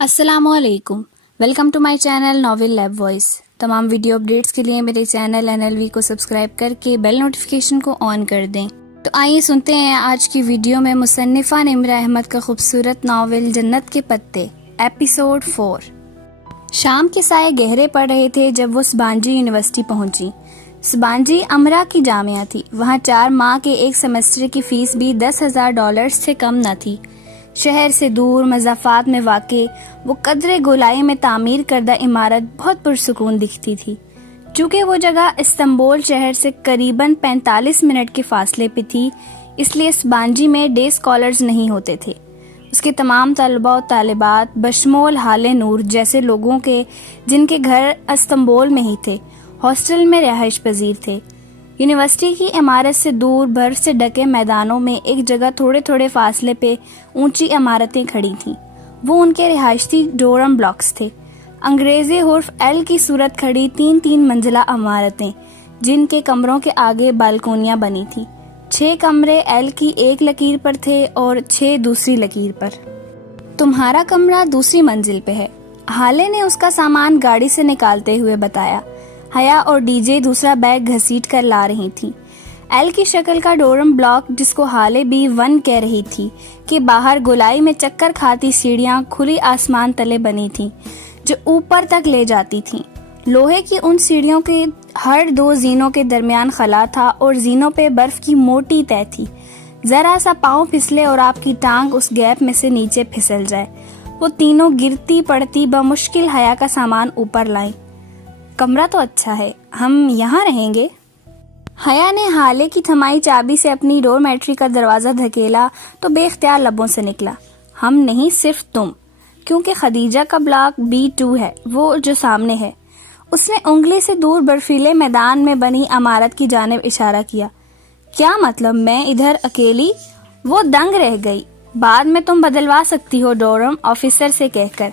السلام علیکم، welcome to my channel novel lab voice. تمام ویڈیو اپڈیٹس کے لیے میرے چینل NLV کو سبسکرائب کر کے بیل نوٹیفیکیشن کو آن کر دیں۔ تو آئیے سنتے ہیں آج کی ویڈیو میں مصنفہ نمرہ احمد کا خوبصورت ناول جنت کے پتے، ایپیسوڈ 4۔ شام کے سائے گہرے پڑ رہے تھے جب وہ سبانجی یونیورسٹی پہنچی۔ سبانجی امرا کی جامعہ تھی، وہاں 4 ماہ کے ایک سیمسٹر کی فیس بھی $10,000 سے کم نہ تھی۔ شہر سے دور مضافات میں واقع وہ قدرے گولائی میں تعمیر کردہ عمارت بہت پرسکون دکھتی تھی۔ چونکہ وہ جگہ استنبول شہر سے قریباً 45 منٹ کے فاصلے پہ تھی، اس لیے سبانجی میں ڈے اسکالرز نہیں ہوتے تھے۔ اس کے تمام طلباء و طالبات بشمول حال نور جیسے لوگوں کے جن کے گھر استنبول میں ہی تھے، ہاسٹل میں رہائش پذیر تھے۔ یونیورسٹی کی عمارت سے دور برف سے ڈھکے میدانوں میں ایک جگہ تھوڑے تھوڑے فاصلے پہ اونچی عمارتیں کھڑی تھیں، وہ ان کے رہائشی ڈورم بلاکس تھے۔ انگریزی حرف L کی صورت کھڑی 3 منزلہ عمارتیں جن کے کمروں کے آگے بالکونیاں بنی تھیں۔ 6 کمرے L کی ایک لکیر پر تھے اور 6 دوسری لکیر پر۔ تمہارا کمرہ دوسری منزل پہ ہے، حالے نے اس کا سامان گاڑی سے نکالتے ہوئے بتایا۔ حیا اور ڈی جے دوسرا بیگ گھسیٹ کر لا رہی تھیں۔ ایل کی شکل کا ڈورم بلاک، جس کو حالے بھی 1 کہہ رہی تھی، کہ باہر گولائی میں چکر کھاتی سیڑھیاں کھلی آسمان تلے بنی تھیں جو اوپر تک لے جاتی تھیں۔ لوہے کی ان سیڑھیوں کے ہر 2 زینوں کے درمیان خلا تھا اور زینوں پہ برف کی موٹی تہ تھی۔ ذرا سا پاؤں پھسلے اور آپ کی ٹانگ اس گیپ میں سے نیچے پھسل جائے۔ وہ تینوں گرتی پڑتی بمشکل حیا کا سامان اوپر لائیں۔ کمرہ تو اچھا ہے، ہم یہاں رہیں گے۔ حیا نے حالے کی تھمائی چابی سے اپنی ڈورمیٹری کا دروازہ دھکیلا تو بے اختیار لبوں سے نکلا، ہم نہیں، صرف تم، کیونکہ خدیجہ کا بلاک B2 ہے، وہ جو سامنے ہے۔ اس نے انگلی سے دور برفیلے میدان میں بنی عمارت کی جانب اشارہ کیا۔ کیا مطلب، میں ادھر اکیلی؟ وہ دنگ رہ گئی۔ بعد میں تم بدلوا سکتی ہو ڈورم آفیسر سے کہہ کر،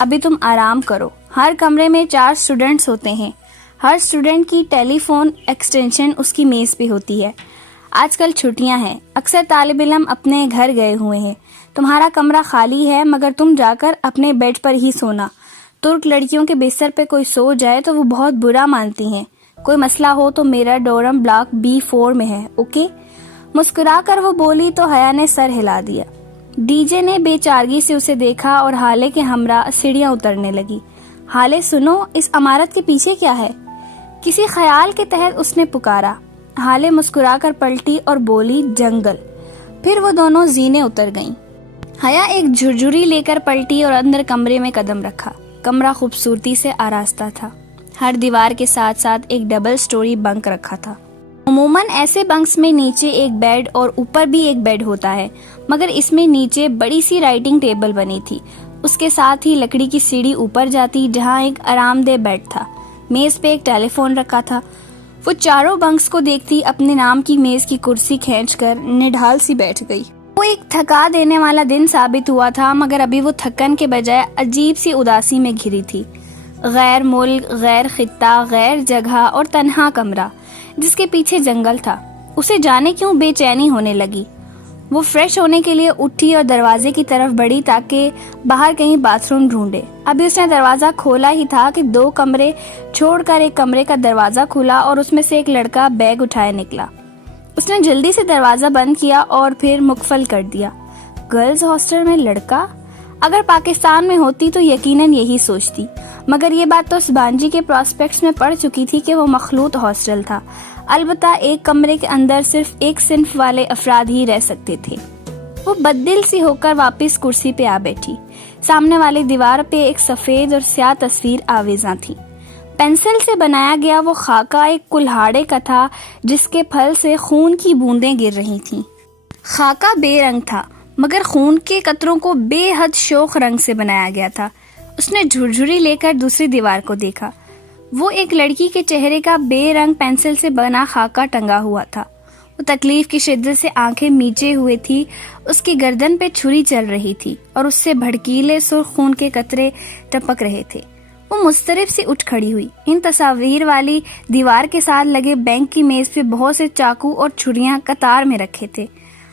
ابھی تم آرام کرو۔ ہر کمرے میں 4 اسٹوڈنٹس ہوتے ہیں، ہر اسٹوڈنٹ کی ٹیلی فون ایکسٹینشن اس کی میز پہ ہوتی ہے۔ آج کل چھٹیاں ہیں، اکثر طالب علم اپنے گھر گئے ہوئے ہیں۔ تمہارا کمرہ خالی ہے، مگر تم جا کر اپنے بیڈ پر ہی سونا۔ ترک لڑکیوں کے بستر پہ کوئی سو جائے تو وہ بہت برا مانتی ہیں۔ کوئی مسئلہ ہو تو میرا ڈورم بلاک B4 میں ہے، اوکے؟ مسکرا کر وہ بولی تو حیا نے سر ہلا دیا۔ ڈی جے نے بے چارگی سے اسے دیکھا اور حالے کے ہمراہ سیڑھیاں اترنے لگی۔ حالے سنو، اس عمارت کے پیچھے کیا ہے؟ کسی خیال کے تحت اس نے پکارا۔ حالے مسکرا کر پلٹی اور بولی، جنگل۔ پھر وہ دونوں زینے اتر گئیں۔ حیا ایک جھرجھری لے کر پلٹی اور اندر کمرے میں قدم رکھا۔ کمرہ خوبصورتی سے آراستہ تھا، ہر دیوار کے ساتھ ساتھ ایک ڈبل سٹوری بنک رکھا تھا۔ عموماً ایسے بنکس میں نیچے ایک بیڈ اور اوپر بھی ایک بیڈ ہوتا ہے، مگر اس میں نیچے بڑی سی رائٹنگ ٹیبل بنی تھی، اس کے ساتھ ہی لکڑی کی سیڑھی اوپر جاتی جہاں ایک آرام دہ بیڈ تھا۔ میز پہ ایک ٹیلی فون رکھا تھا۔ وہ چاروں بنکس کو دیکھتی اپنے نام کی میز کی کرسی کھینچ کر نڈھال سی بیٹھ گئی۔ وہ ایک تھکا دینے والا دن ثابت ہوا تھا، مگر ابھی وہ تھکن کے بجائے عجیب سی اداسی میں گھری تھی۔ غیر ملک، غیر خطہ، غیر جگہ اور تنہا کمرہ جس کے پیچھے جنگل تھا، اسے جانے کیوں بے چینی ہونے لگی۔ وہ فریش ہونے کے لیے اٹھی اور دروازے کی طرف بڑھی تاکہ باہر کہیں باتھ روم ڈھونڈے۔ ابھی اس نے دروازہ کھولا ہی تھا کہ 2 کمرے چھوڑ کر ایک کمرے کا دروازہ کھلا اور اس میں سے ایک لڑکا بیگ اٹھائے نکلا۔ اس نے جلدی سے دروازہ بند کیا اور پھر مقفل کر دیا۔ گرلز ہاسٹل میں لڑکا؟ اگر پاکستان میں ہوتی تو یقیناً یہی سوچتی، مگر یہ بات تو سبانجی کے پراسپیکٹس میں پڑ چکی تھی کہ وہ مخلوط ہاسٹل تھا، البتہ ایک کمرے کے اندر صرف ایک صنف والے افراد ہی رہ سکتے تھے۔ وہ بددل سی ہو کر واپس کرسی پہ آ بیٹھی۔ سامنے والی دیوار پہ ایک سفید اور سیاہ تصویر آویزاں تھی۔ پینسل سے بنایا گیا وہ خاکہ ایک کلہاڑے کا تھا جس کے پھل سے خون کی بوندیں گر رہی تھیں۔ خاکہ بے رنگ تھا، مگر خون کے قطروں کو بے حد شوخ رنگ سے بنایا گیا تھا۔ اس نے جھرجھری لے کر دوسری دیوار کو دیکھا۔ وہ ایک لڑکی کے چہرے کا بے رنگ پینسل سے بنا خاکہ ٹنگا ہوا تھا۔ وہ تکلیف کی شدت سے آنکھیں میچے ہوئے تھی، اس کی گردن پہ چھری چل رہی تھی اور اس سے بھڑکیلے سرخ خون کے قطرے ٹپک رہے تھے۔ وہ مضطرب سی اٹھ کھڑی ہوئی۔ ان تصاویر والی دیوار کے ساتھ لگے بینک کی میز پہ بہت سے چاقو اور چھریاں قطار میں رکھے تھے۔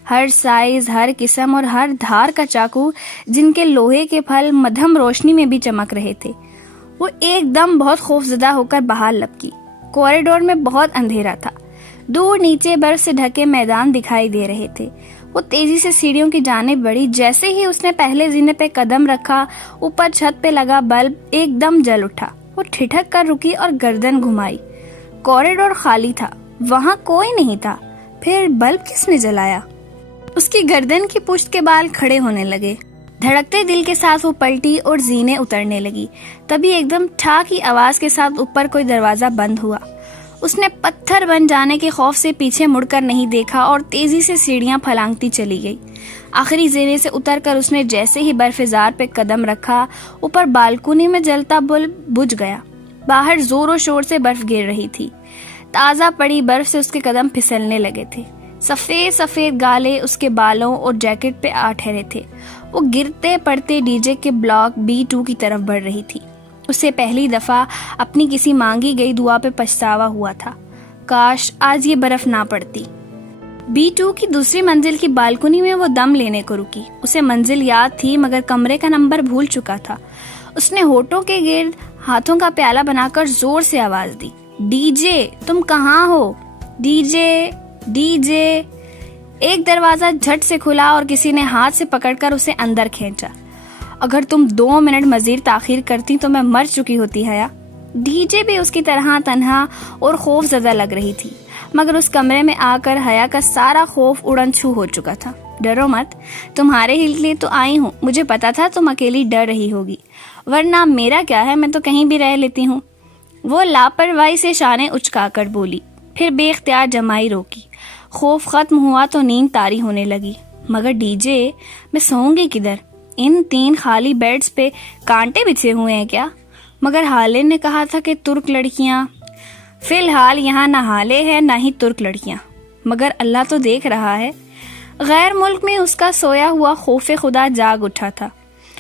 ہر سائز، ہر قسم اور ہر دھار کا چاقو جن کے لوہے کے پھل مدھم روشنی میں بھی چمک رہے تھے۔ وہ ایک دم بہت خوفزدہ ہو کر باہر لپکی۔ کوریڈور میں بہت اندھیرا تھا، دور نیچے برف سے ڈھکے میدان دکھائی دے رہے تھے۔ وہ تیزی سے سیڑھیوں کی جانب بڑھی۔ جیسے ہی اس نے پہلے زینے پہ قدم رکھا، اوپر چھت پہ لگا بلب ایک دم جل اٹھا۔ وہ ٹھٹک کر رکی اور گردن گھمائی۔ کوریڈور خالی تھا، وہاں کوئی نہیں تھا۔ پھر بلب کس نے جلایا؟ اس کی گردن کی پشت کے بال کھڑے ہونے لگے۔ دھڑکتے دل کے ساتھ وہ پلٹی اور زینے اترنے لگی۔ تبھی ایک دم ٹھا کی آواز کے ساتھ اوپر کوئی دروازہ بند ہوا۔ اس نے پتھر بن جانے کے خوف سے پیچھے مڑ کر نہیں دیکھا اور تیزی سے سیڑھیاں پھلانگتی چلی گئی۔ آخری زینے سے اتر کر اس نے جیسے ہی برف زار پہ قدم رکھا، اوپر بالکونی میں جلتا بلب بجھ گیا۔ باہر زور و شور سے برف گر رہی تھی۔ تازہ پڑی برف سے اس کے قدم پھسلنے لگے تھے۔ سفید سفید گالے اس کے بالوں اور جیکٹ پہ آ ٹھہرے تھے۔ وہ گرتے پڑتے ڈی جے کے بلاک B2 کی طرف بڑھ رہی تھی۔ اسے پہلی دفعہ اپنی کسی مانگی گئی دعا پہ پچھتاوا ہوا تھا۔ کاش آج یہ برف نہ پڑتی۔ B2 کی دوسری منزل کی بالکنی میں وہ دم لینے کو رکی۔ اسے منزل یاد تھی مگر کمرے کا نمبر بھول چکا تھا۔ اس نے ہونٹوں کے گرد ہاتھوں کا پیالہ بنا کر زور سے آواز دی، ڈی جے تم کہاں ہو؟ D J D J. ایک دروازہ جھٹ سے کھلا اور کسی نے ہاتھ سے پکڑ کر اسے اندر کھینچا۔ اگر تم 2 منٹ مزید تاخیر کرتی تو میں مر چکی ہوتی حیا۔ ڈی جے بھی اس کی طرح تنہا اور خوف زدہ لگ رہی تھی، مگر اس کمرے میں آ کر حیا کا سارا خوف اڑن چھو ہو چکا تھا۔ ڈرو مت، تمہارے ہی لیے تو آئی ہوں۔ مجھے پتا تھا تم اکیلی ڈر رہی ہوگی، ورنہ میرا کیا ہے، میں تو کہیں بھی رہ لیتی ہوں۔ وہ لاپرواہی سے شانے اچکا کر بولی، پھر بے اختیار جمائی روکی۔ خوف ختم ہوا تو نیند طاری ہونے لگی۔ مگر ڈی جے، میں سوؤں گی کدھر؟ ان 3 خالی بیڈز پہ کانٹے بچھے ہوئے ہیں کیا؟ مگر حالے نے کہا تھا کہ ترک لڑکیاں۔ فی الحال یہاں نہ حالے ہے نہ ہی ترک لڑکیاں، مگر اللہ تو دیکھ رہا ہے۔ غیر ملک میں اس کا سویا ہوا خوف خدا جاگ اٹھا تھا،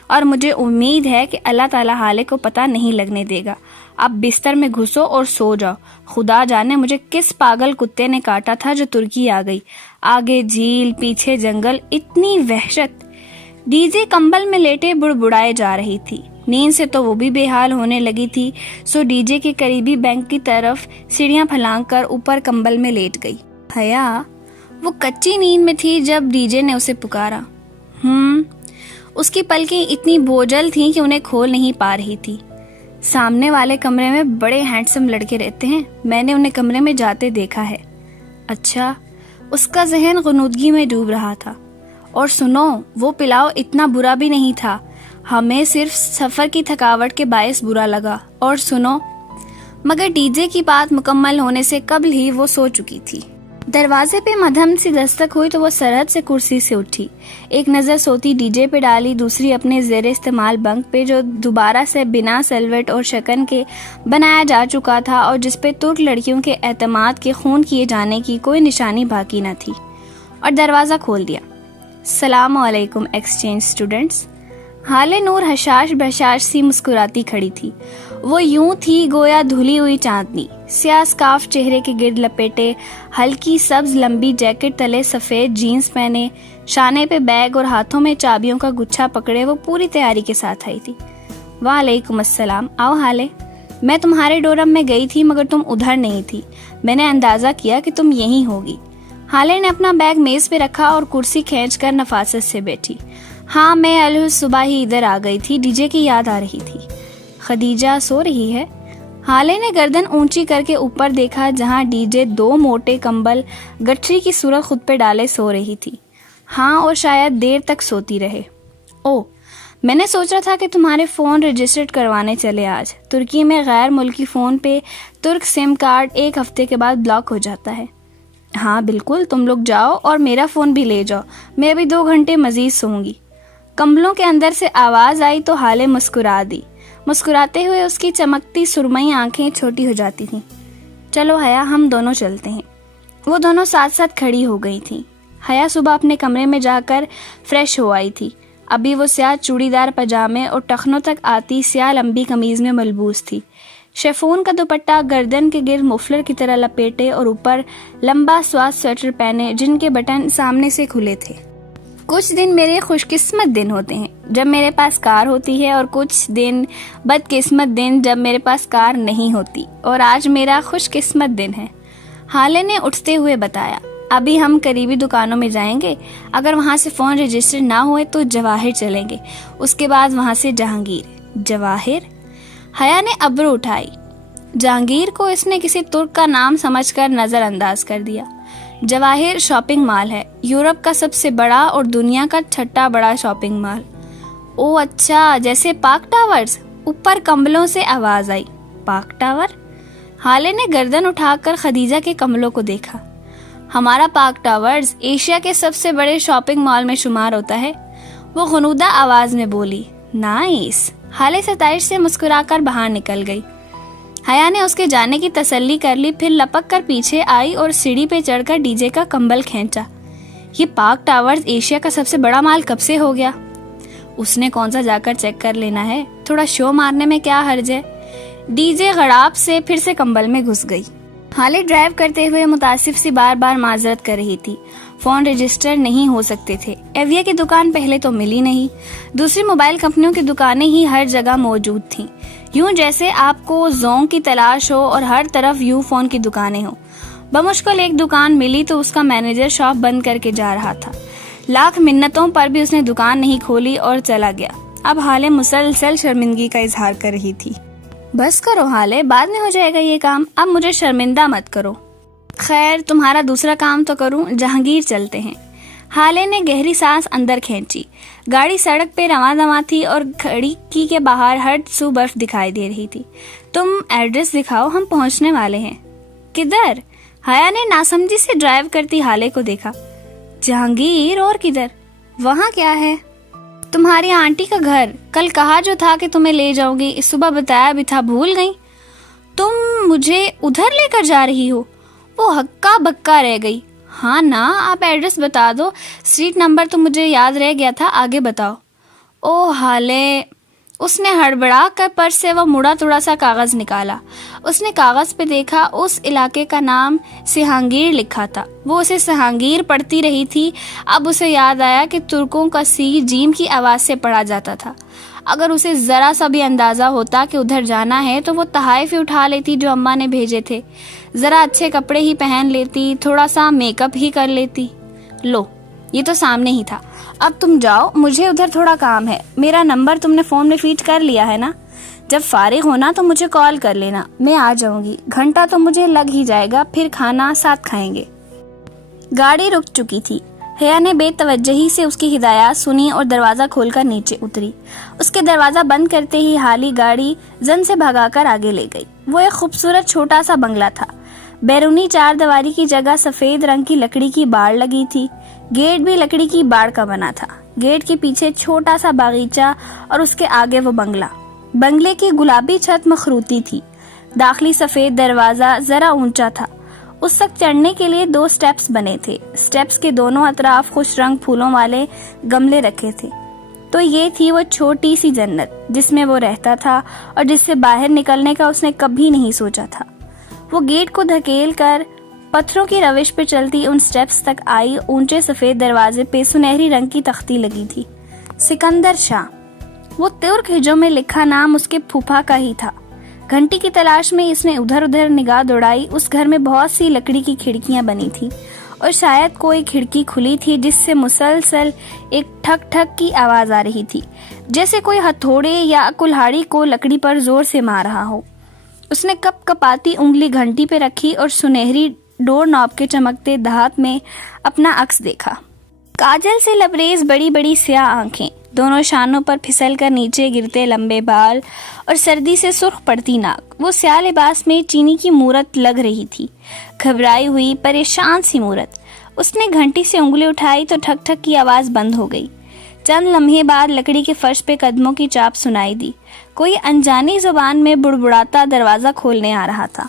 اور مجھے امید ہے کہ اللہ تعالیٰ حالے کو پتہ نہیں لگنے دے گا۔ اب بستر میں گھسو اور سو جاؤ۔ خدا جانے مجھے کس پاگل کتے نے کاٹا تھا جو ترکی آ گئی۔ آگے جھیل، پیچھے جنگل، اتنی وحشت۔ ڈی جے کمبل میں لیٹے بڑبڑائے جا رہی تھی۔ نیند سے تو وہ بھی بے حال ہونے لگی تھی، سو ڈی جے کے قریبی بینک کی طرف سیڑھیاں پھلانگ کر اوپر کمبل میں لیٹ گئی۔ حیا، وہ کچی نیند میں تھی جب ڈی جے نے اسے پکارا۔ اس کی پلکیں اتنی بوجھل تھیں کہ انہیں کھول نہیں پا رہی تھی۔ سامنے والے کمرے میں بڑے ہینڈسم لڑکے رہتے ہیں، میں نے انہیں کمرے میں جاتے دیکھا ہے۔ اچھا، اس کا ذہن غنودگی میں ڈوب رہا تھا۔ اور سنو، وہ پلاؤ اتنا برا بھی نہیں تھا، ہمیں صرف سفر کی تھکاوٹ کے باعث برا لگا۔ اور سنو، مگر ڈی جے کی بات مکمل ہونے سے قبل ہی وہ سو چکی تھی۔ دروازے پہ مدھم سی دستک ہوئی تو وہ سرعت سے کرسی سے اٹھی، ایک نظر سوتی ڈی جے پہ ڈالی، دوسری اپنے زیر استعمال بنک پہ جو دوبارہ سے بنا سلوٹ اور شکن کے بنایا جا چکا تھا اور جس پہ ترک لڑکیوں کے اعتماد کے خون کیے جانے کی کوئی نشانی باقی نہ تھی، اور دروازہ کھول دیا۔ السلام علیکم ایکسچینج اسٹوڈنٹس۔ حالے نور حشاش بحشاش سی مسکراتی کھڑی تھی۔ وہ یوں تھی گویا دھلی ہوئی چاندنی، سیاہ سکارف چہرے کے گرد لپیٹے، ہلکی سبز لمبی جیکٹ تلے سفید جینز پہنے، شانے پہ بیگ اور ہاتھوں میں چابیوں کا گچھا پکڑے وہ پوری تیاری کے ساتھ آئی تھی۔ وعلیکم السلام، آؤ حالے۔ میں تمہارے ڈورم میں گئی تھی مگر تم ادھر نہیں تھی، میں نے اندازہ کیا کہ تم یہیں ہوگی۔ حالے نے اپنا بیگ میز پہ رکھا اور کرسی کھینچ کر نفاست سے بیٹھی۔ ہاں، میں الحز صبح ہی ادھر آ گئی تھی، ڈی جے کی یاد آ رہی تھی۔ خدیجہ سو رہی ہے؟ حالے نے گردن اونچی کر کے اوپر دیکھا جہاں ڈی جے 2 موٹے کمبل گٹھری کی صورت خود پہ ڈالے سو رہی تھی۔ ہاں، اور شاید دیر تک سوتی رہے۔ او، میں نے سوچا تھا کہ تمہارے فون رجسٹرڈ کروانے چلے آج۔ ترکی میں غیر ملکی فون پہ ترک سم کارڈ 1 ہفتے کے بعد بلاک ہو جاتا ہے۔ ہاں بالکل، تم لوگ جاؤ اور میرا فون بھی لے جاؤ، میں ابھی 2 گھنٹے مزید سوؤں گی۔ کمبلوں کے اندر سے آواز آئی تو حالے مسکرا دی۔ مسکراتے ہوئے اس کی چمکتی سرمئی آنکھیں چھوٹی ہو جاتی تھیں۔ چلو حیا، ہم دونوں چلتے ہیں۔ وہ دونوں ساتھ ساتھ کھڑی ہو گئی تھیں۔ حیا صبح اپنے کمرے میں جا کر فریش ہو آئی تھی۔ ابھی وہ سیاہ چوڑی دار پاجامے اور ٹخنوں تک آتی سیاہ لمبی قمیض میں ملبوس تھی۔ शेफोन का दुपट्टा गर्दन के गिर्द मुफलर की तरह लपेटे और ऊपर लंबा स्वाद स्वेटर पहने जिनके बटन सामने से खुले थे। कुछ दिन मेरे खुशकिस्मत दिन होते हैं जब मेरे पास कार होती है और कुछ दिन बदकिस्मत दिन जब मेरे पास कार नहीं होती, और आज मेरा खुशकिस्मत दिन है। हाले ने उठते हुए बताया, अभी हम करीबी दुकानों में जाएंगे, अगर वहाँ से फ़ोन रजिस्टर ना हुए तो जवाहिर चलेंगे, उसके बाद वहाँ से जहांगीर। जवाहिर? हया ने अब्रू उठाई। जहांगीर को इसने किसी तुर्क का नाम समझकर नज़रअंदाज कर दिया। जवाहिर शॉपिंग मॉल है, यूरोप का सबसे बड़ा और दुनिया का छठा बड़ा शॉपिंग मॉल। ओ अच्छा, जैसे पार्क टावर्स? ऊपर कंबलों से आवाज आई। Park tower? हाले ने गर्दन उठाकर खदीजा के कमलों को देखा। हमारा पार्क टावर्स एशिया के सबसे बड़े शॉपिंग मॉल में शुमार होता है, वो गुनूदा आवाज में बोली। नाइस। हाले सताइश से मुस्कुराकर बाहर निकल गई। हया ने उसके जाने की तसल्ली कर ली, फिर लपक कर पीछे आई और सीढ़ी पे चढ़कर डीजे का कंबल खींचा। ये पार्क टावर्स एशिया का सबसे बड़ा मॉल कब से हो गया? उसने कौन सा जाकर चेक कर लेना है, थोड़ा शो मारने में क्या हर्ज है। डीजे गड़ाप से फिर से कंबल में घुस गई। हाले ड्राइव करते हुए मुतासिफ सी बार बार माजरत कर रही थी। फोन रजिस्टर नहीं हो सकते थे। एविया की दुकान पहले तो मिली नहीं, दूसरी मोबाइल कंपनियों की दुकानें ही हर जगह मौजूद थीं। यूं जैसे आपको जोंग की तलाश हो और हर तरफ यूं फोन की दुकानें हो। बमुश्किल एक दुकान मिली तो उसका मैनेजर शॉप बंद करके जा रहा था। लाख मिन्नतों पर भी उसने दुकान नहीं खोली और चला गया। अब हाले मुसलसल शर्मिंदगी का इजहार कर रही थी। बस करो हाले, बाद में हो जाएगा ये काम, अब मुझे शर्मिंदा मत करो। खैर, तुम्हारा दूसरा काम तो करूं, जहांगीर चलते हैं। हाले ने गहरी सांस अंदर खींची। गाड़ी सड़क पे रवां-दवां थी और खिड़की के बाहर हर सू बर्फ दिखाई दे रही थी। तुम एड्रेस दिखाओ, हम पहुंचने वाले हैं। किधर? हया ने नासमझी से ड्राइव करती हाले को देखा। जहांगीर, और किधर? वहाँ क्या है? तुम्हारी आंटी का घर। कल कहा जो था कि तुम्हें ले जाऊंगी, इस सुबह बताया भी था, भूल गई? तुम मुझे उधर लेकर जा रही हो? वो हक्का बक्का रह गई। हाँ ना, आप एड्रेस बता दो, स्ट्रीट नंबर तो मुझे याद रह गया था, आगे बताओ। ओ हाले, उसने हड़बड़ा कर पर्स से वो मुड़ा तुड़ा सा कागज निकाला। उसने कागज पे देखा, उस इलाके का नाम सिहांगीर लिखा था। वो उसे सिहांगीर पढ़ती रही थी। अब उसे याद आया कि तुर्कों का सी जीम की आवाज से पढ़ा जाता था। अगर उसे जरा सा भी अंदाजा होता कि उधर जाना है तो वो तहाइफ ही उठा लेती जो अम्मा ने भेजे थे। जरा अच्छे कपड़े ही पहन लेती, थोड़ा सा मेकअप ही कर लेती। लो, ये तो सामने ही था। अब तुम जाओ, मुझे उधर थोड़ा काम है। मेरा नंबर तुमने फोन में फीड कर लिया है ना? जब फारिग होना तो मुझे कॉल कर लेना, मैं आ जाऊंगी। घंटा तो मुझे लग ही जाएगा, फिर खाना साथ खाएंगे। गाड़ी रुक चुकी थी। हया ने बेतवज्जही से उसकी हिदायत सुनी और दरवाजा खोलकर नीचे उतरी। उसके दरवाजा बंद करते ही हाली गाड़ी जन से भगाकर आगे ले गई। वो एक खूबसूरत छोटा सा बंगला था। बैरूनी चार दीवारी की जगह सफेद रंग की लकड़ी की बाड़ लगी थी। गेट भी लकड़ी की बाड़ का बना था। गेट के पीछे छोटा सा बागीचा और उसके आगे वो बंगला। बंगले की गुलाबी छत मखरूती थी। दाखिली सफेद दरवाजा जरा ऊंचा था। उस तक चढ़ने के लिए 2 स्टेप्स बने थे। स्टेप्स के दोनों अतराफ खुश रंग फूलों वाले गमले रखे थे। तो ये थी वो छोटी सी जन्नत जिसमें वो रहता था और जिससे बाहर निकलने का उसने कभी नहीं सोचा था। वो गेट को धकेल कर पत्थरों की रविश पे चलती उन स्टेप्स तक आई। ऊंचे सफेद दरवाजे पे सुनहरी रंग की तख्ती लगी थी, सिकंदर शाह। वो तुर्क हिजों में लिखा नाम उसके फूफा का ही था। घंटी की तलाश में इसने उधर उधर निगाह दौड़ाई। उस घर में बहुत सी लकड़ी की खिड़कियां बनी थी और शायद कोई खिड़की खुली थी जिससे मुसलसल एक ठक ठक की आवाज आ रही थी, जैसे कोई हथौड़े या कुल्हाड़ी को लकड़ी पर जोर से मार रहा हो। उसने कप कपाती उंगली घंटी पे रखी और सुनहरी डोर नॉब के चमकते धात में अपना अक्स देखा। काजल से लबरेज बड़ी बड़ी स्याह आंखें, दोनों शानों पर फिसल कर नीचे गिरते लंबे बाल और सर्दी से सुर्ख पड़ती नाक। वो स्याह लिबास में चीनी की मूरत लग रही थी, घबराई हुई परेशान सी मूरत। उसने घंटी से उंगली उठाई तो ठक ठक की आवाज बंद हो गई। चंद लम्हे बाद लकड़ी के फर्श पे कदमों की चाप सुनाई दी। कोई अनजानी जुबान में बुड़बुड़ाता दरवाजा खोलने आ रहा था।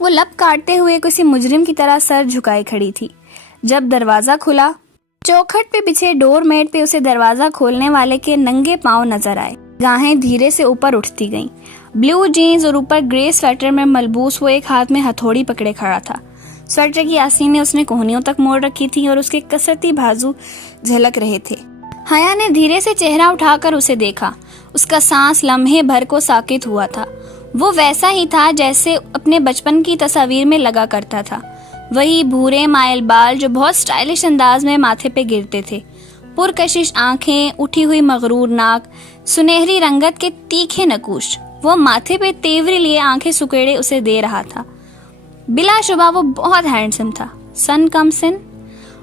वो लब काटते हुए किसी मुजरिम की तरह सर झुकाए खड़ी थी। जब दरवाजा खुला, चौखट पे बिछे डोरमेट पे उसे दरवाजा खोलने वाले के नंगे पांव नजर आए। गाहें धीरे से ऊपर उठती गईं। ब्लू जीन्स और ऊपर ग्रे स्वेटर में मलबूस वो एक हाथ में हथौड़ी पकड़े खड़ा था। स्वेटर की आस्तीनें उसने कोहनियों तक मोड़ रखी थी और उसके कसरती बाजू झलक रहे थे। हया ने धीरे से चेहरा उठाकर उसे देखा। उसका सांस लम्हे भर को साकित हुआ था। वो वैसा ही था जैसे अपने बचपन की तस्वीर में लगा करता था। वही भूरे माइल बाल जो बहुत स्टाइलिश अंदाज में माथे पे गिरते थे, पुरकशिश आंखें, उठी हुई मगरूर नाक, सुनहरी रंगत के तीखे नकूश। वो माथे पे तेवरी लिए आंखें सुकेड़े उसे दे रहा था। बिला शुबा वो बहुत हैंडसम था। सन कम सिन,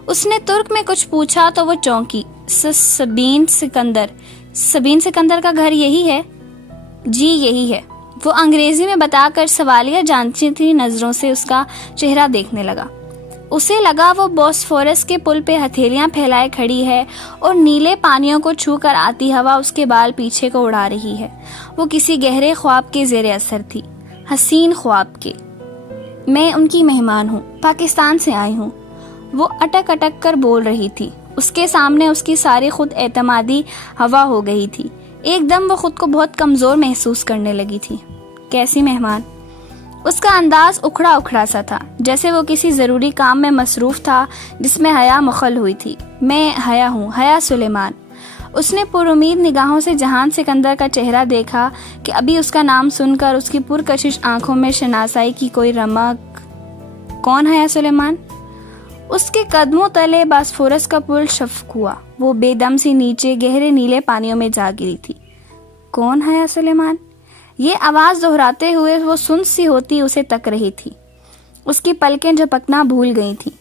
उसने तुर्क में कुछ पूछा तो वो चौंकी। सबीन सिकंदर का घर यही है? जी यही है। वो अंग्रेजी में बताकर सवालिया जानती थी नजरों से उसका चेहरा देखने लगा। उसे लगा वो बॉस्फोरस के पुल पे हथेलियां फैलाए खड़ी है और नीले पानियों को छूकर आती हवा उसके बाल पीछे को उड़ा रही है। वो किसी गहरे ख्वाब के जेरे असर थी, हसीन ख्वाब के। मैं उनकी मेहमान हूँ, पाकिस्तान से आई हूँ, वो अटक अटक कर बोल रही थी। उसके सामने उसकी सारी खुद एतमादी हवा हो गई थी। एकदम वो खुद को बहुत कमजोर महसूस करने लगी थी। कैसी मेहमान? उसका अंदाज उखड़ा उखड़ा सा था, जैसे वो किसी जरूरी काम में मसरूफ था जिसमें हया मुखल हुई थी। मैं हया हूँ, हया सुलेमान। उसने पुरुमीद निगाहों से जहान सिकंदर का चेहरा देखा कि अभी उसका नाम सुनकर उसकी पुरकशिश आंखों में शनासाई की कोई रमक। कौन हया सुलेमान? उसके कदमों तले बॉस्फोरस का पुल शफ्क हुआ। वो बेदम सी नीचे गहरे नीले पानियों में जा गिरी थी। कौन हया सुलेमान? ये आवाज दोहराते हुए वो सुन सी होती उसे तक रही थी। उसकी पलकें झपकना भूल गई थी।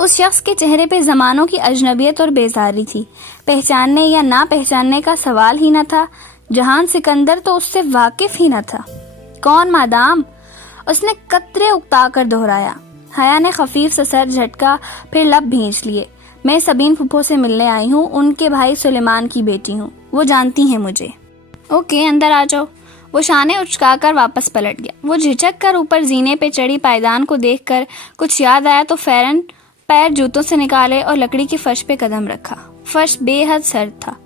उस शख्स के चेहरे पे जमानों की अजनबियत और बेजारी थी। पहचानने या ना पहचानने का सवाल ही न था। जहान सिकंदर तो उससे वाकिफ ही न था। कौन मादाम? उसने कतरे उकता कर दोहराया। हया ने खफीफ सा सर झटका, फिर लब भींच लिए। मैं सबीन फुप्पो से मिलने आई हूँ, उनके भाई सुलेमान की बेटी हूँ। वो जानती हैं मुझे। ओके, अंदर आ जाओ। वो शाने उचकाकर वापस पलट गया। वो झिझक कर ऊपर जीने पे चढ़ी पायदान को देखकर कुछ याद आया तो फौरन पैर जूतों से निकाले और लकड़ी की फर्श पे कदम रखा। फर्श बेहद सर्द था।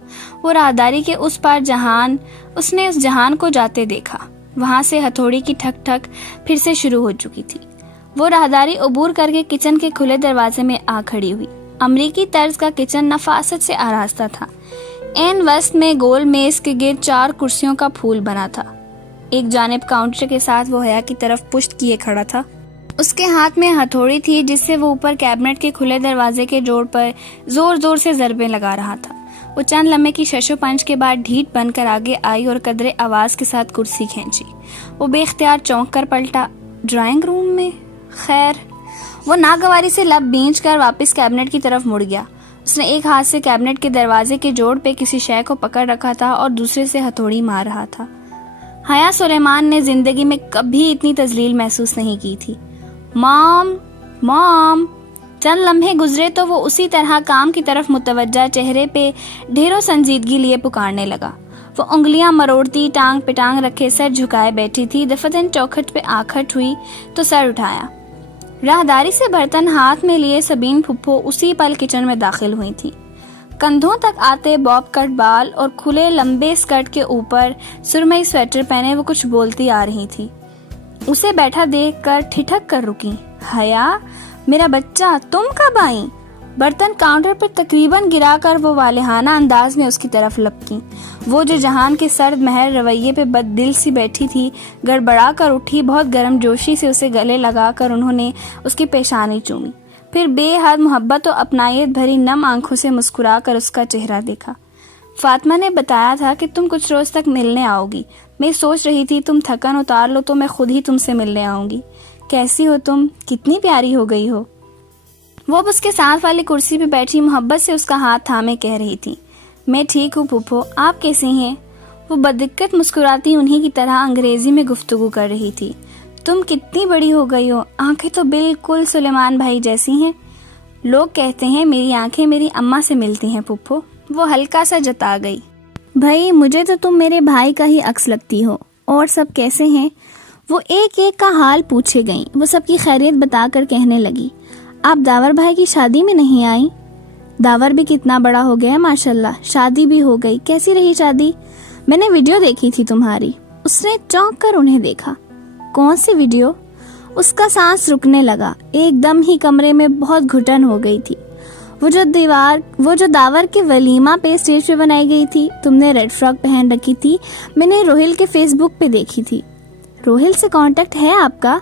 वो राहदारी के उस पार जहान, उसने उस जहान को जाते देखा। वहां से हथौड़ी की ठक ठक फिर से शुरू हो चुकी थी। वो राहदारी अबूर करके किचन के खुले दरवाजे में आ खड़ी हुई। अमरीकी तर्ज का किचन नफासत से आरास्ता था। एन वस्त में गोल मेज के गिर्द 4 कुर्सियों का फूल बना था। एक जानिब काउंटर के साथ वो हया की तरफ पुश्त किए खड़ा था। उसके हाथ में हथौड़ी थी जिससे वो ऊपर कैबिनेट के खुले दरवाजे के जोड़ पर जोर जोर से ज़रबें लगा रहा था। वो चंद लम्हे की शशो पंच के बाद ढीठ बनकर आगे आई और कदरे आवाज के साथ कुर्सी खींची। वो बेख्तियार चौंक कर पलटा। ड्राइंग रूम में? खैर। वो नागवारी से लब बींच कर वापस कैबिनेट की तरफ मुड़ गया। उसने एक हाथ से कैबिनेट के दरवाजे के जोड़ पे किसी शय को पकड़ रखा था और दूसरे से हथौड़ी मार रहा था। हया सुलेमान ने जिंदगी में कभी इतनी तजलील महसूस नहीं की थी। Mom, mom. चंद लम्हे गुजरे तो वो उसी तरह काम की तरफ मुतवज्जा चेहरे पे ढेरों संजीदगी लिए पुकारने लगा। वो उंगलियां मरोड़ती टांग पे टांग रखे सर झुकाए बैठी थी। दफतन चौखट पे आखट हुई तो सर उठाया। राहदारी से बर्तन हाथ में लिए सबीन फुप्पो उसी पल किचन में दाखिल हुई थी। कंधों तक आते बॉब कट बाल और खुले लंबे स्कर्ट के ऊपर सुरमई स्वेटर पहने वो कुछ बोलती आ रही थी। उसे बैठा देखकर ठिठक कर रुकी। हया, मेरा बच्चा, तुम कब आई? बर्तन काउंटर पर तकरीबन गिराकर वो वालिहाना अंदाज में उसकी तरफ लपकी। वो जो जहान के सर्द महर रवैये पे बददिल सी बैठी थी, गड़बड़ा कर उठी। बहुत गर्म जोशी से उसे गले लगाकर उन्होंने उसकी पेशानी चूमी। फिर बेहद मोहब्बत और अपनायत भरी नम आंखों से मुस्कुराकर उसका चेहरा देखा। फातिमा ने बताया था कि तुम कुछ रोज तक मिलने आओगी। मैं सोच रही थी तुम थकन उतार लो तो मैं खुद ही तुमसे मिलने आऊंगी। कैसी हो तुम? कितनी प्यारी हो गई हो। वो अब उसके साथ वाली कुर्सी पे बैठी मोहब्बत से उसका हाथ थामे कह रही थी, मैं ठीक हूँ फूफो, आप कैसी हैं? वो बदिक्कत मुस्कुराती उन्हीं की तरह अंग्रेजी में गुफ्तगू कर रही थी। तुम कितनी बड़ी हो गई हो, आंखें तो बिल्कुल सुलेमान भाई जैसी हैं। लोग कहते हैं मेरी आंखें मेरी अम्मा से मिलती हैं फूफो। वो हल्का सा जता गई। भाई, मुझे तो तुम मेरे भाई का ही अक्स लगती हो। और सब कैसे हैं? वो एक एक का हाल पूछे गई। वो सबकी खैरियत बताकर कहने लगी, आप दावर भाई की शादी में नहीं आई? दावर भी कितना बड़ा हो गया माशाल्लाह, शादी भी हो गई। कैसी रही शादी? मैंने वीडियो देखी थी तुम्हारी। उसने चौंक कर उन्हें देखा। कौन सी वीडियो? उसका सांस रुकने लगा। एकदम ही कमरे में बहुत घुटन हो गई थी। वो जो दावर के वलीमा पे स्टेज पे बनाई गई थी। तुमने रेड फ्रॉक पहन रखी थी। मैंने रोहिल के फेसबुक पे देखी थी। रोहिल से कांटेक्ट है आपका?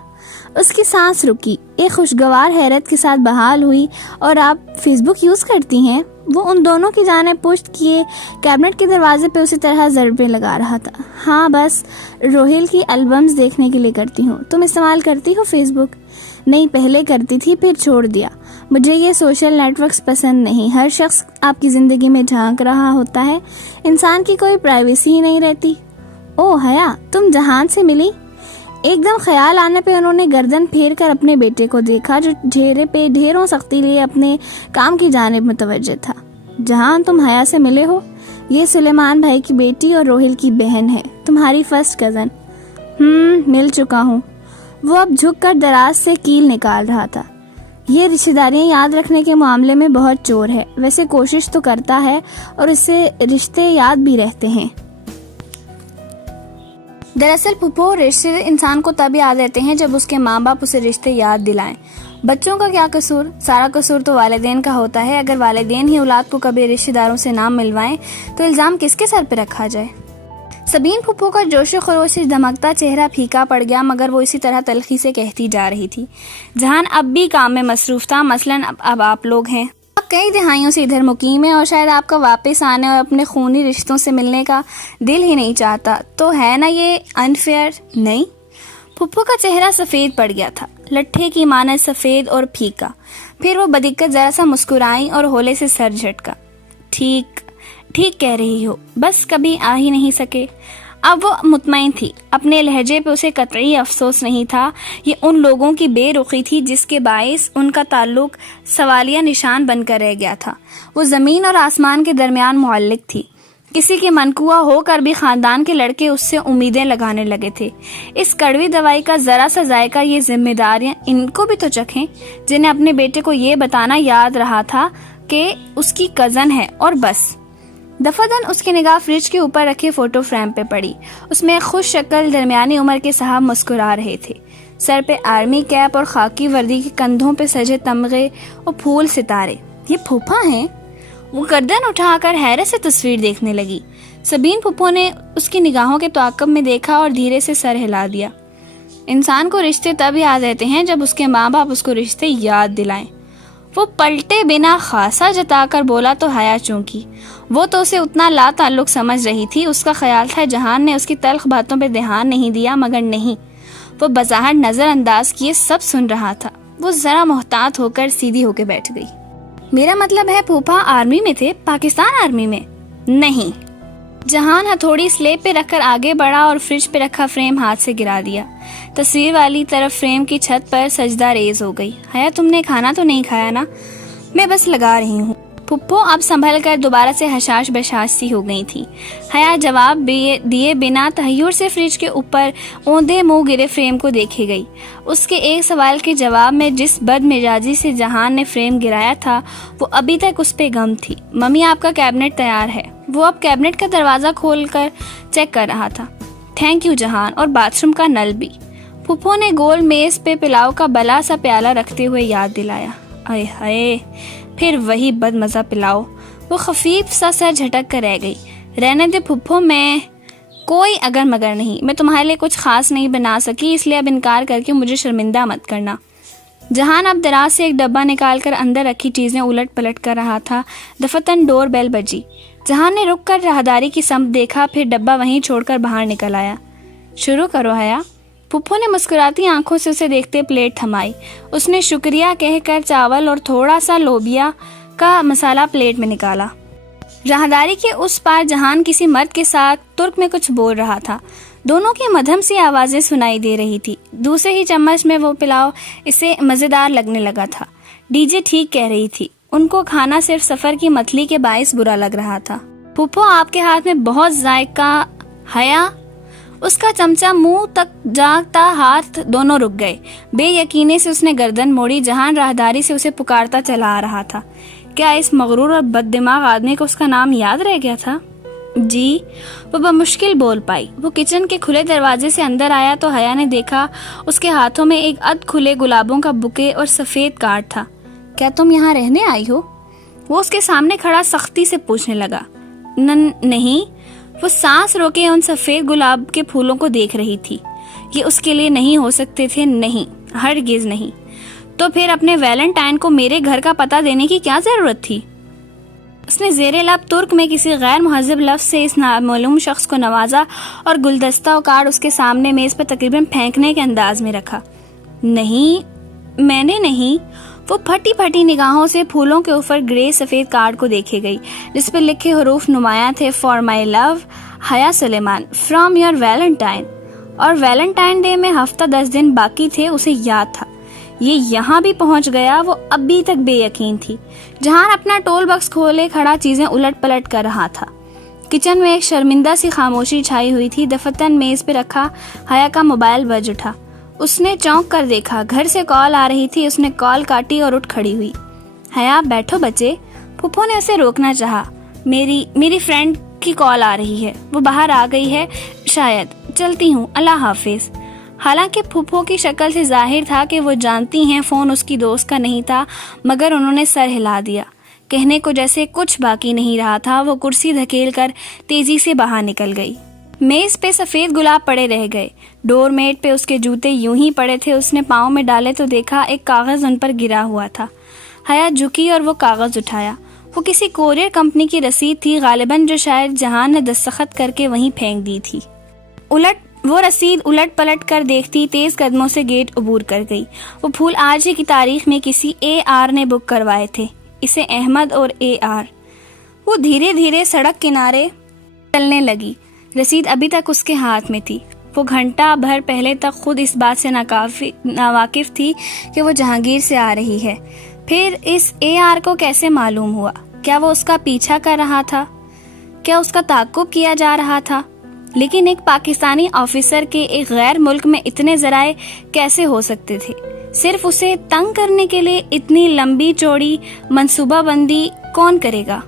उसकी सांस रुकी, एक खुशगवार हैरत के साथ बहाल हुई। और आप फेसबुक यूज करती हैं? वो उन दोनों की जाने पुश्त किए कैबिनेट के दरवाजे पे उसी तरह ज़रबे लगा रहा था। हाँ, बस रोहिल की एल्बम्स देखने के लिए करती हूँ। तुम इस्तेमाल करती हो फेसबुक? नहीं, पहले करती थी, फिर छोड़ दिया। मुझे ये सोशल नेटवर्क्स पसंद नहीं। हर शख्स आपकी ज़िंदगी में झांक रहा होता है, इंसान की कोई प्राइवेसी ही नहीं रहती। ओह हया, तुम जहान से मिली? एकदम ख्याल आने पे उन्होंने गर्दन फेर कर अपने बेटे को देखा, जो चेहरे पे ढेरों सख्ती लिए अपने काम की जानिब मुतवज्जह था। जहान, तुम हया से मिले हो? ये सुलेमान भाई की बेटी और रोहिल की बहन है, तुम्हारी फर्स्ट कज़न। मिल चुका हूँ। वो अब झुक कर दराज से कील निकाल रहा था। ये रिश्तेदारियाँ याद रखने के मामले में बहुत चोर है। वैसे कोशिश तो करता है और इससे रिश्ते याद भी रहते हैं। दरअसल फूफो, रिश्ते इंसान को तब याद रहते हैं जब उसके माँ बाप उसे रिश्ते याद दिलाएं। बच्चों का क्या कसूर? सारा कसूर तो वालिदैन का होता है। अगर वालिदैन ही औलाद को कभी रिश्तेदारों से ना मिलवाएं तो इल्जाम किसके सर पे रखा जाए? सबीन फूफो का जोशो खरोश से धमकता चेहरा फीका पड़ गया, मगर वो इसी तरह तलखी से कहती जा रही थी। जहान अब भी काम में मसरूफ था। मसलन अब आप लोग हैं, आप कई दिहाइयों से इधर मुकीम है और शायद आपका वापस आने और अपने खूनी रिश्तों से मिलने का दिल ही नहीं चाहता। तो है ना ये अनफेयर? नहीं। फूफो का चेहरा सफ़ेद पड़ गया था, लट्ठे की मानद सफ़ेद और फीका। फिर वो बदिक्कत जरा सा मुस्कुराई और होले से सर झटका। ठीक कह रही हो, बस कभी आ ही नहीं सके। अब वो मुतमईन थी। अपने लहजे पे उसे कतई अफसोस नहीं था। ये उन लोगों की बेरुखी थी जिसके बायस उनका ताल्लुक सवालिया निशान बनकर रह गया था। वो ज़मीन और आसमान के दरमियान मुअल्लिक थी। किसी के मनकुआ होकर भी खानदान के लड़के उससे उम्मीदें लगाने लगे थे। इस कड़वी दवाई का ज़रा सा जायका ये जिम्मेदारियां इनको भी तो चखें, जिन्हें अपने बेटे को ये बताना याद रहा था कि उसकी कज़न है और बस। दफादन उसकी निगाह फ्रिज के ऊपर रखे फोटो फ्रेम पे पड़ी। उसमें एक खुश शक्ल दरमियानी उम्र के साहब मुस्कुरा रहे थे। सर पे आर्मी कैप और खाकी वर्दी के कंधों पे सजे तमगे और फूल सितारे। ये फूफा हैं? वो गर्दन उठाकर हैरत से तस्वीर देखने लगी। सबीन फूफो ने उसकी निगाहों के ताक़ुब में देखा और धीरे से सर हिला दिया। इंसान को रिश्ते तब याद रहते हैं जब उसके माँ बाप उसको रिश्ते याद दिलाएं। वो पलटे बिना खासा जताकर बोला तो हया चौंकी। वो तो उसे उतना ला ताल्लुक समझ रही थी। उसका ख्याल था जहान ने उसकी तल्ख बातों पे ध्यान नहीं दिया, मगर नहीं, वो बज़ाहिर नज़रअंदाज किए सब सुन रहा था। वो ज़रा मोहतात होकर सीधी होकर बैठ गई। मेरा मतलब है फूफा आर्मी में थे? पाकिस्तान आर्मी में? नहीं। जहान हथौड़ी स्लेब पे रखकर आगे बढ़ा और फ्रिज पे रखा फ्रेम हाथ से गिरा दिया। तस्वीर वाली तरफ फ्रेम की छत पर सजदा रेज हो गई। हया, तुमने खाना तो नहीं खाया ना? मैं बस लगा रही हूँ। फुप्पो अब संभल कर दोबारा से हशाश बशाश सी हो गई थी। हया जवाब दिए बिना तहय्युर से फ्रिज के ऊपर औंधे मुंह गिरे फ्रेम को देखे गई। उसके एक सवाल के जवाब में जिस बदमिजाजी से जहान ने फ्रेम गिराया था वो अभी तक उस पे गम थी। मम्मी, आपका कैबिनेट तैयार है। वो अब कैबिनेट का दरवाज़ा खोलकर चेक कर रहा था। थैंक यू जहान, और बाथरूम का नल भी। फुप्पो ने गोल मेज पे पिलाव का बला सा प्याला रखते हुए याद दिलाया। आए हाय, फिर वही बदमज़ा पिलाओ। वो खफीफ सा सर झटक कर रह गई। रहने दे फुप्पो, मैं कोई अगर मगर नहीं। मैं तुम्हारे लिए कुछ खास नहीं बना सकी, इसलिए अब इनकार करके मुझे शर्मिंदा मत करना। जहान अब दराज से एक डब्बा निकालकर अंदर रखी चीज़ें उलट पलट कर रहा था। दफतन डोर बेल बजी। जहान ने रुक कर राहदारी की समत देखा, फिर डब्बा वहीं छोड़कर बाहर निकल आया। शुरू करो हया। फुप्पो ने मुस्कुराती आंखों से उसे देखते प्लेट थमाई। उसने शुक्रिया कहकर चावल और थोड़ा सा लोबिया का मसाला प्लेट में निकाला। राहदारी के उस पार जहान किसी मर्द के साथ तुर्क में कुछ बोल रहा था। दोनों की मध्यम सी आवाजें सुनाई दे रही थी। दूसरे ही चम्मच में वो पिलाव इसे मजेदार लगने लगा था। डीजे ठीक कह रही थी। उनको खाना सिर्फ सफर की मतली के बाइस बुरा लग रहा था। फुप्पो, आपके हाथ में बहुत जायका। हया, उसका चमचा मुंह तक जागता हाथ दोनों रुक गए। बेयकीने से उसने गर्दन मोड़ी। जहान राहदारी से उसे पुकारता चला आ रहा था। क्या इस मगरूर और बददिमाग आदमी को उसका नाम याद रह गया था? جی، وہ بمشکل بول پائی۔ وہ کچن کے کھلے دروازے سے اندر آیا تو حیا نے دیکھا اس کے ہاتھوں میں ایک کھلے گلابوں کا بکے اور سفید کارڈ تھا۔ کیا تم یہاں رہنے آئی ہو؟ وہ اس کے سامنے کھڑا سختی سے پوچھنے لگا۔ نہیں۔ وہ سانس روکے ان سفید گلاب کے پھولوں کو دیکھ رہی تھی۔ یہ اس کے لیے نہیں ہو سکتے تھے، نہیں، ہرگز نہیں۔ تو پھر اپنے ویلنٹائن کو میرے گھر کا پتہ دینے کی کیا ضرورت تھی؟ اس نے زیر لب ترک میں کسی غیر مہذب لفظ سے اس نامعلوم شخص کو نوازا اور گلدستہ و کارڈ اس کے سامنے میز پر تقریباً پھینکنے کے انداز میں رکھا۔ نہیں، میں نے نہیں۔ وہ پھٹی پھٹی نگاہوں سے پھولوں کے اوپر گرے سفید کارڈ کو دیکھے گئی جس پر لکھے حروف نمایاں تھے، فار مائی لو حیا سلیمان، فرام یور ویلنٹائن۔ اور ویلنٹائن ڈے میں ہفتہ 10 دن باقی تھے، اسے یاد تھا۔ یہ یہاں بھی پہنچ گیا، وہ ابھی تک بے یقین تھی۔ جہان اپنا ٹول باکس کھولے کھڑا چیزیں الٹ پلٹ کر رہا تھا۔ کچن میں ایک شرمندہ سی خاموشی چھائی ہوئی تھی۔ دفتن میز پہ رکھا حیا کا موبائل بج اٹھا۔ اس نے چونک کر دیکھا، گھر سے کال آ رہی تھی۔ اس نے کال کاٹی اور اٹھ کھڑی ہوئی۔ حیا بیٹھو بچے۔ پھپھو نے اسے روکنا چاہا۔ میری فرینڈ کی کال آ رہی ہے، وہ باہر آ گئی ہے شاید، چلتی ہوں، اللہ حافظ۔ حالانکہ پھپھو کی شکل سے ظاہر تھا کہ وہ جانتی ہیں فون اس کی دوست کا نہیں تھا، مگر انہوں نے سر ہلا دیا۔ کہنے کو جیسے کچھ باقی نہیں رہا تھا، وہ کرسی دھکیل کر تیزی سے باہر نکل گئی۔ میز پہ سفید گلاب پڑے رہ گئے، ڈور میٹ پہ اس کے جوتے یوں ہی پڑے تھے۔ اس نے پاؤں میں ڈالے تو دیکھا ایک کاغذ ان پر گرا ہوا تھا۔ حیا جھکی اور وہ کاغذ اٹھایا۔ وہ کسی کوریئر کمپنی کی رسید تھی، غالباً جو شاید جہان نے دستخط کر کے وہیں پھینک دی تھی۔ وہ رسید الٹ پلٹ کر دیکھتی تیز قدموں سے گیٹ عبور کر گئی۔ وہ پھول آج ہی کی تاریخ میں کسی AR نے بک کروائے تھے، اسے احمد اور AR۔ وہ دھیرے دھیرے سڑک کنارے چلنے لگی۔ رسید ابھی تک اس کے ہاتھ میں تھی۔ وہ گھنٹہ بھر پہلے تک خود اس بات سے ناواقف تھی کہ وہ جہانگیر سے آ رہی ہے۔ پھر اس AR کو کیسے معلوم ہوا؟ کیا وہ اس کا پیچھا کر رہا تھا؟ کیا اس کا تعاقب کیا جا رہا تھا؟ لیکن ایک پاکستانی آفیسر کے ایک غیر ملک میں اتنے ذرائع کیسے ہو سکتے تھے؟ صرف اسے تنگ کرنے کے لیے اتنی لمبی چوڑی منصوبہ بندی کون کرے گا؟